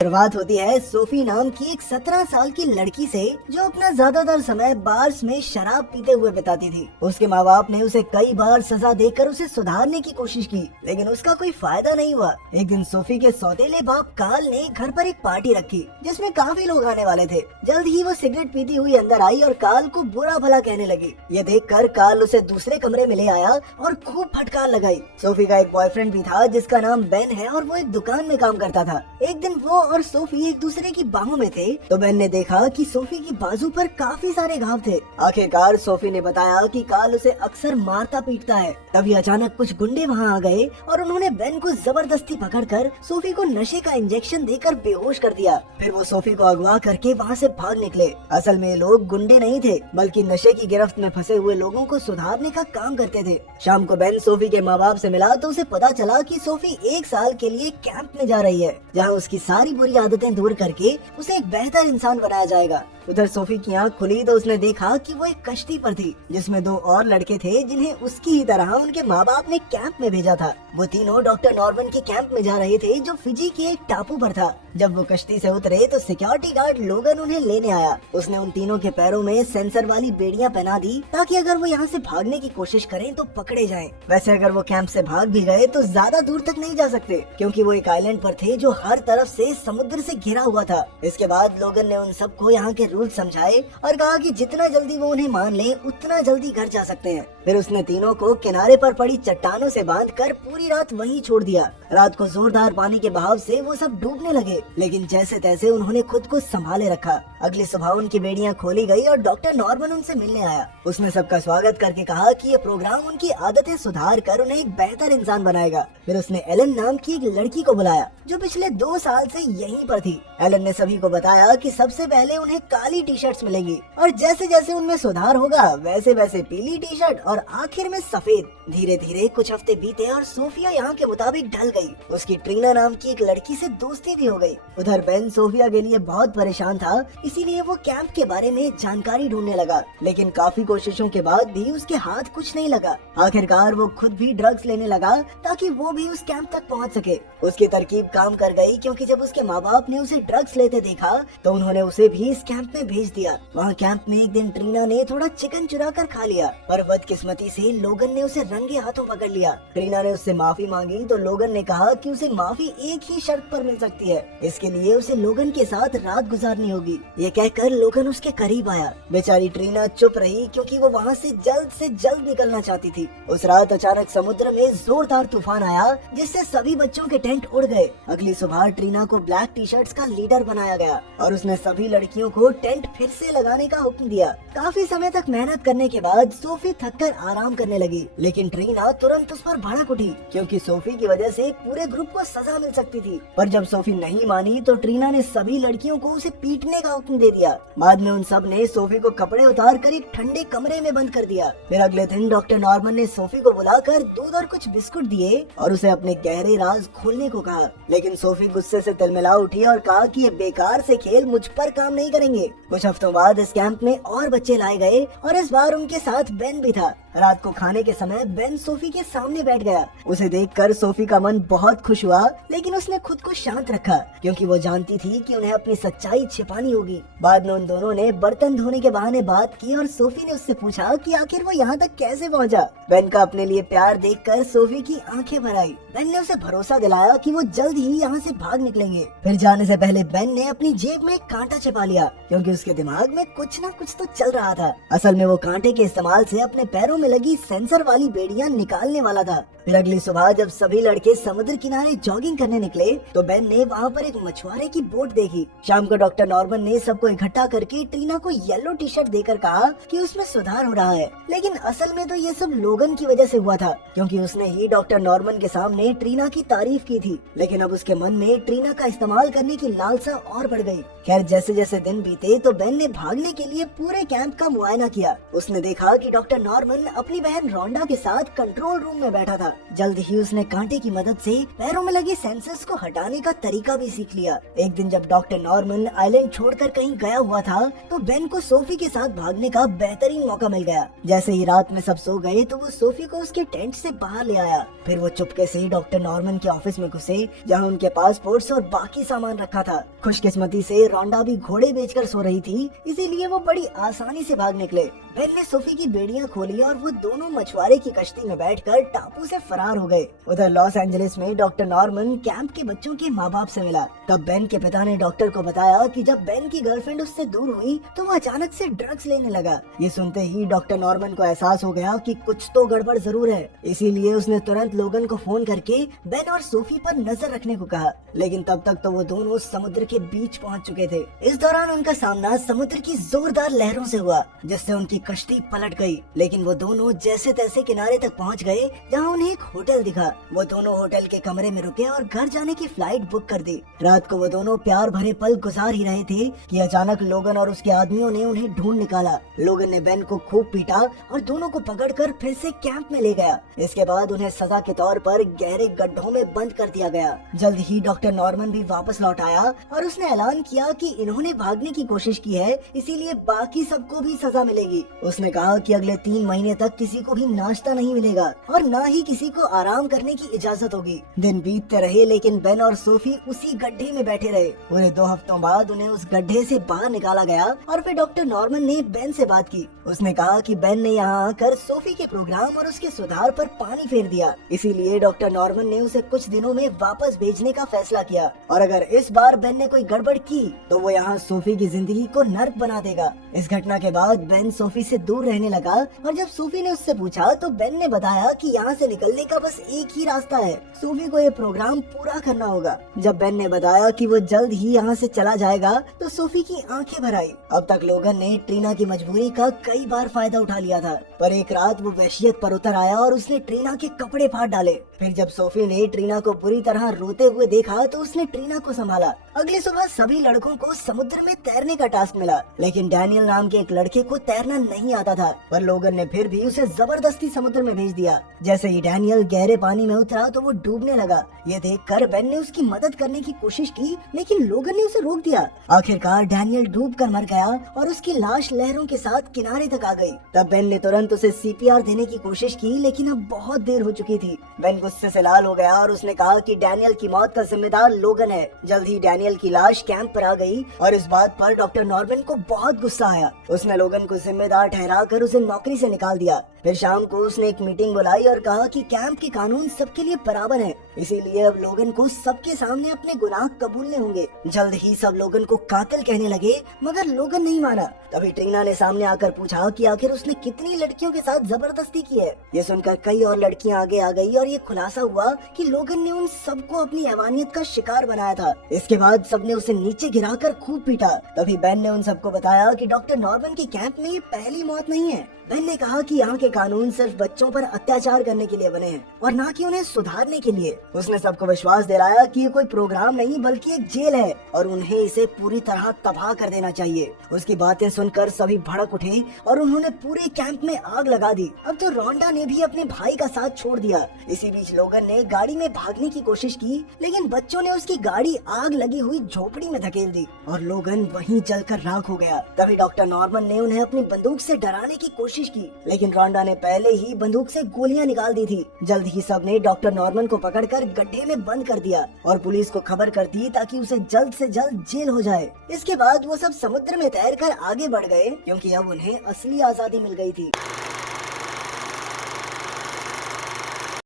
शुरुआत होती है सोफी नाम की एक 17 साल की लड़की से जो अपना ज्यादातर समय बार्स में शराब पीते हुए बिताती थी। उसके माँ बाप ने उसे कई बार सजा देकर उसे सुधारने की कोशिश की, लेकिन उसका कोई फायदा नहीं हुआ। एक दिन सोफी के सौतेले बाप कार्ल ने घर पर एक पार्टी रखी जिसमें काफी लोग आने वाले थे। जल्द ही वो सिगरेट पीती हुई अंदर आई और कार्ल को बुरा भला कहने लगी। ये देखकर कार्ल उसे दूसरे कमरे में ले आया और खूब फटकार लगाई। सोफी का एक बॉयफ्रेंड भी था जिसका नाम बेन है और वो एक दुकान में काम करता था। एक दिन वो और सोफी एक दूसरे की बाहों में थे तो बेन ने देखा कि सोफी की बाजू पर काफी सारे घाव थे। आखिरकार सोफी ने बताया कि कार्ल उसे अक्सर मारता पीटता है। तभी अचानक कुछ गुंडे वहां आ गए और उन्होंने बेन को जबरदस्ती पकड़कर सोफी को नशे का इंजेक्शन देकर बेहोश कर दिया। फिर वो सोफी को अगवा करके वहां से भाग निकले। असल में लोग गुंडे नहीं थे बल्कि नशे की गिरफ्त में फंसे हुए लोगों को सुधारने का काम करते थे। शाम को बेन सोफी के माँ बाप से मिला तो उसे पता चला कि सोफी 1 साल के लिए कैंप में जा रही है जहाँ उसकी सारी बुरी आदतें दूर करके उसे एक बेहतर इंसान बनाया जाएगा। उधर सोफी की आँख खुली तो उसने देखा कि वो एक कश्ती पर थी जिसमें 2 और लड़के थे जिन्हें उसकी ही तरह उनके माँ बाप ने कैंप में भेजा था। वो तीनों डॉक्टर नॉर्मन के कैंप में जा रहे थे जो फिजी के एक टापू पर था। जब वो कश्ती से उतरे तो सिक्योरिटी गार्ड लोगन उन्हें लेने आया। उसने उन तीनों के पैरों में सेंसर वाली बेड़ियां पहना दी ताकि अगर वो यहाँ से भागने की कोशिश करें तो पकड़े जाएं। वैसे अगर वो कैंप से भाग भी गए तो ज्यादा दूर तक नहीं जा सकते क्योंकि वो एक आइलैंड पर थे जो हर तरफ से समुद्र से घिरा हुआ था। इसके बाद लोगन ने उन सबको यहाँ के रूल समझाए और कहा कि जितना जल्दी वो उन्हें मान ले उतना जल्दी घर जा सकते हैं। फिर उसने तीनों को किनारे पर पड़ी चट्टानों से बांधकर पूरी रात वहीं छोड़ दिया। रात को जोरदार पानी के बहाव से वो सब डूबने लगे, लेकिन जैसे तैसे उन्होंने खुद को संभाले रखा। अगली सुबह उनकी बेड़ियां खोली गई और डॉक्टर नॉर्मन उनसे मिलने आया। उसने सबका स्वागत करके कहा कि ये प्रोग्राम उनकी आदतें सुधार कर उन्हें एक बेहतर इंसान बनाएगा। फिर उसने एलन नाम की एक लड़की को बुलाया जो पिछले 2 साल से यहीं पर थी। एलन ने सभी को बताया कि सबसे पहले उन्हें काली टी-शर्ट्स मिलेंगी और जैसे जैसे उनमें सुधार होगा वैसे वैसे पीली टी-शर्ट और आखिर में सफेद। धीरे धीरे कुछ हफ्ते बीते और सोफिया यहाँ के मुताबिक ढल गई। उसकी ट्रीना नाम की एक लड़की से दोस्ती भी हो गई। उधर बेन सोफिया के लिए बहुत परेशान था, इसीलिए वो कैंप के बारे में जानकारी ढूंढने लगा, लेकिन काफी कोशिशों के बाद भी उसके हाथ कुछ नहीं लगा। आखिरकार वो खुद भी ड्रग्स लेने लगा ताकि वो भी उस कैंप तक पहुँच सके। उसकी तरकीब काम कर गई क्योंकि जब उसके माँ बाप ने उसे ड्रग्स लेते देखा तो उन्होंने उसे भी इस कैंप में भेज दिया। वहाँ कैंप में एक दिन ट्रीना ने थोड़ा चिकन चुरा कर खा लिया, पर बदकिस्मती से लोगन ने उसे रंगे हाथों पकड़ लिया। ट्रीना ने उससे माफी मांगी तो लोगन ने कहा कि उसे माफी एक ही शर्त पर मिल सकती है, इसके लिए उसे लोगन के साथ रात गुजारनी होगी। ये कहकर लोगन उसके करीब आया। बेचारी ट्रीना चुप रही क्योंकि वो वहाँ से जल्द निकलना चाहती थी। उस रात अचानक समुद्र में जोरदार तूफान आया जिससे सभी बच्चों के टेंट उड़ गए। अगली सुबह ट्रीना को ब्लैक टी-शर्ट्स का लीडर बनाया गया और उसने सभी लड़कियों को टेंट फिर से लगाने का हुक्म दिया। काफी समय तक मेहनत करने के बाद सोफी थककर आराम करने लगी, लेकिन ट्रीना तुरंत उस पर भड़क उठी क्योंकि सोफी की वजह से पूरे ग्रुप को सजा मिल सकती थी। पर जब सोफी नहीं मानी तो ट्रीना ने सभी लड़कियों को उसे पीटने का हुक्म दे दिया। बाद में उन सब ने सोफी को कपड़े उतार कर एक ठंडे कमरे में बंद कर दिया। फिर अगले दिन डॉक्टर नॉर्मन ने सोफी को बुलाकर दूध और कुछ बिस्कुट दिए और उसे अपने गहरे राज खोलने को कहा, लेकिन सोफी गुस्से से तिलमिला उठी और कहा कि ये बेकार से खेल मुझ पर काम नहीं करेंगे। कुछ हफ्तों बाद इस कैंप में और बच्चे लाए गए और इस बार उनके साथ बेन भी था। रात को खाने के समय बेन सोफी के सामने बैठ गया। उसे देखकर सोफी का मन बहुत खुश हुआ, लेकिन उसने खुद को शांत रखा क्योंकि वो जानती थी कि उन्हें अपनी सच्चाई छिपानी होगी। बाद में उन दोनों ने बर्तन धोने के बहाने बात की और सोफी ने उससे पूछा कि आखिर वो यहाँ तक कैसे पहुँचा। बेन का अपने लिए प्यार देखकर सोफी की आंखें भर आई। बेन ने उसे भरोसा दिलाया कि वो जल्द ही यहाँ से भाग निकलेंगे। फिर जाने से पहले बेन ने अपनी जेब में एक कांटा छिपा लिया क्योंकि उसके दिमाग में कुछ न कुछ तो चल रहा था। असल में वो कांटे के इस्तेमाल से अपने पैरों में लगी सेंसर वाली बेड़ियां निकालने वाला था। फिर अगली सुबह जब सभी लड़के समुद्र किनारे जॉगिंग करने निकले तो बेन ने वहाँ पर एक मछुआरे की बोट देखी। शाम को डॉक्टर नॉर्मन ने सबको इकट्ठा करके ट्रीना को येलो टी-शर्ट देकर कहा कि उसमें सुधार हो रहा है, लेकिन असल में तो ये सब लोगन की वजह से हुआ था क्योंकि उसने ही डॉक्टर नॉर्मन के सामने ट्रीना की तारीफ की थी। लेकिन अब उसके मन में ट्रीना का इस्तेमाल करने की लालसा और बढ़ गई। खैर जैसे जैसे दिन बीते तो बेन ने भागने के लिए पूरे कैंप का मुआयना किया। उसने देखा कि डॉक्टर नॉर्मन अपनी बहन रोंडा के साथ कंट्रोल रूम में बैठा था। जल्द ही उसने कांटे की मदद से पैरों में लगे सेंसर्स को हटाने का तरीका भी सीख लिया। एक दिन जब डॉक्टर नॉर्मन आइलैंड छोड़कर कहीं गया हुआ था तो बेन को सोफी के साथ भागने का बेहतरीन मौका मिल गया। जैसे ही रात में सब सो गए तो वो सोफी को उसके टेंट से बाहर ले आया। फिर वो चुपके से डॉक्टर नॉर्मन के ऑफिस में घुसे जहाँ उनके पासपोर्ट्स और बाकी सामान रखा था। खुशकिस्मती से रोंडा भी घोड़े बेचकर सो रही थी, इसीलिए वो बड़ी आसानी से भाग निकले। बेन ने सोफी की बेड़ियां खोली और वो दोनों मछुआरे की कश्ती में बैठकर टापू से फरार हो गए। उधर लॉस एंजलिस में डॉक्टर नॉर्मन कैंप के बच्चों के माँ बाप से मिला। तब बेन के पिता ने डॉक्टर को बताया कि जब बेन की गर्लफ्रेंड उससे दूर हुई तो वो अचानक से ड्रग्स लेने लगा। ये सुनते ही डॉक्टर नॉर्मन को एहसास हो गया कि कुछ तो गड़बड़ जरूर है, इसीलिए उसने तुरंत लोगन को फोन करके बेन और सोफी पर नजर रखने को कहा। लेकिन तब तक तो वो दोनों समुद्र के बीच पहुंच चुके थे। इस दौरान उनका सामना समुद्र की जोरदार लहरों से हुआ, जिससे उनकी कश्ती पलट गई। लेकिन वो दोनों जैसे तैसे किनारे तक पहुंच गए जहां उन्हें एक होटल दिखा। वो दोनों होटल के कमरे में रुके और घर जाने की फ्लाइट बुक कर दी। रात को वो दोनों प्यार भरे पल गुजार ही रहे थे कि अचानक लोगन और उसके आदमियों ने उन्हें ढूंढ निकाला। लोगन ने बेन को खूब पीटा और दोनों को पकड़कर फिर से कैंप में ले गया। इसके बाद उन्हें सजा के तौर पर गहरे गड्ढों में बंद कर दिया गया। जल्द ही डॉक्टर नॉर्मन भी वापस लौट आया और उसने ऐलान किया कि इन्होंने भागने की कोशिश की है, इसीलिए बाकी सबको भी सजा मिलेगी। उसने कहा कि अगले 3 महीने तक किसी को भी नाश्ता नहीं मिलेगा और न ही किसी को आराम करने की इजाजत होगी। दिन बीतते रहे लेकिन बेन और सोफी उसी गड्ढे में बैठे रहे। पूरे 2 हफ्तों बाद उन्हें उस गड्ढे से बाहर निकाला गया और फिर डॉक्टर नॉर्मन ने बेन से बात की। उसने कहा कि बेन ने यहाँ आकर सोफी के प्रोग्राम और उसके सुधार पर पानी फेर दिया, इसीलिए डॉक्टर नॉर्मन ने उसे कुछ दिनों में वापस भेजने का फैसला किया और अगर इस बार बेन ने कोई गड़बड़ की तो वो यहाँ सोफी की जिंदगी को नर्क बना देगा। इस घटना के बाद बेन सोफी से दूर रहने लगा और जब सोफी ने उससे पूछा तो बेन ने बताया कि यहाँ से निकलने का बस एक ही रास्ता है, सोफी को ये प्रोग्राम पूरा करना होगा। जब बेन ने बताया कि वो जल्द ही यहाँ से चला जाएगा तो सोफी की आंखें भर आई। अब तक लोगन ने ट्रीना की मजबूरी का कई बार फायदा उठा लिया था, पर एक रात वो वहशियत पर उतर आया और उसने ट्रीना के कपड़े फाड़ डाले। फिर जब सोफी ने ट्रीना को बुरी तरह रोते हुए देखा तो उसने ट्रीना को संभाला। अगली सुबह सभी लड़कों को समुद्र में तैरने का टास्क मिला, लेकिन डैनियल नाम के एक लड़के को तैरना नहीं आता था, पर लोगन ने फिर भी उसे जबरदस्ती समुद्र में भेज दिया। जैसे ही डैनियल गहरे पानी में उतरा तो वो डूबने लगा। ये देखकर बेन ने उसकी मदद करने की कोशिश की, लेकिन लोगन ने उसे रोक दिया। आखिरकार डैनियल डूबकर मर गया और उसकी लाश लहरों के साथ किनारे तक आ गई। तब बेन ने तुरंत उसे सीपीआर देने की कोशिश की, लेकिन अब बहुत देर हो चुकी थी। बेन गुस्से से लाल हो गया और उसने कहा कि डैनियल की मौत का जिम्मेदार लोगन है। जल्द ही डैनियल की लाश कैंप पर आ गई और इस बात पर डॉक्टर नॉर्मन को बहुत गुस्सा आया। उसने लोगन को जिम्मेदार ठहराकर उसे नौकरी से निकाल दिया। फिर शाम को उसने एक मीटिंग बुलाई और कहा कि कैंप के कानून सबके लिए बराबर हैं, इसीलिए अब लोगन को सबके सामने अपने गुनाह कबूलने होंगे। जल्द ही सब लोगन को कातिल कहने लगे, मगर लोगन नहीं माना। तभी ट्रीना ने सामने आकर पूछा कि आखिर उसने कितनी लड़कियों के साथ जबरदस्ती की है। ये सुनकर कई और लड़कियां आगे आ गई और ये खुलासा हुआ कि लोगन ने उन सबको अपनी हैवानियत का शिकार बनाया था। इसके बाद सबने उसे नीचे गिराकर खूब पीटा। तभी बेन ने उन सबको बताया कि डॉक्टर नॉर्मन के कैंप में ये पहली मौत नहीं है। बेन ने कहा कि यहाँ के कानून सिर्फ बच्चों पर अत्याचार करने के लिए बने हैं और न कि उन्हें सुधारने के लिए। उसने सबको विश्वास दिलाया कि ये कोई प्रोग्राम नहीं बल्कि एक जेल है और उन्हें इसे पूरी तरह तबाह कर देना चाहिए। उसकी बातें सुनकर सभी भड़क उठे और उन्होंने पूरे कैंप में आग लगा दी। अब तो रोंडा ने भी अपने भाई का साथ छोड़ दिया। इसी बीच लोगन ने गाड़ी में भागने की कोशिश की, लेकिन बच्चों ने उसकी गाड़ी आग लगी हुई झोपड़ी में धकेल दी और लोगन वहीं जलकर राख हो गया। तभी डॉक्टर नॉर्मन ने उन्हें अपनी बंदूक से डराने की कोशिश की, लेकिन रोंडा ने पहले ही बंदूक से गोलियां निकाल दी थी। जल्द ही सबने डॉक्टर नॉर्मन को पकड़कर गड्ढे में बंद कर दिया और पुलिस को खबर कर दी ताकि उसे जल्द से जल्द जेल हो जाए। इसके बाद वो सब समुद्र में तैरकर आगे बढ़ गए, क्योंकि अब उन्हें असली आजादी मिल गई थी।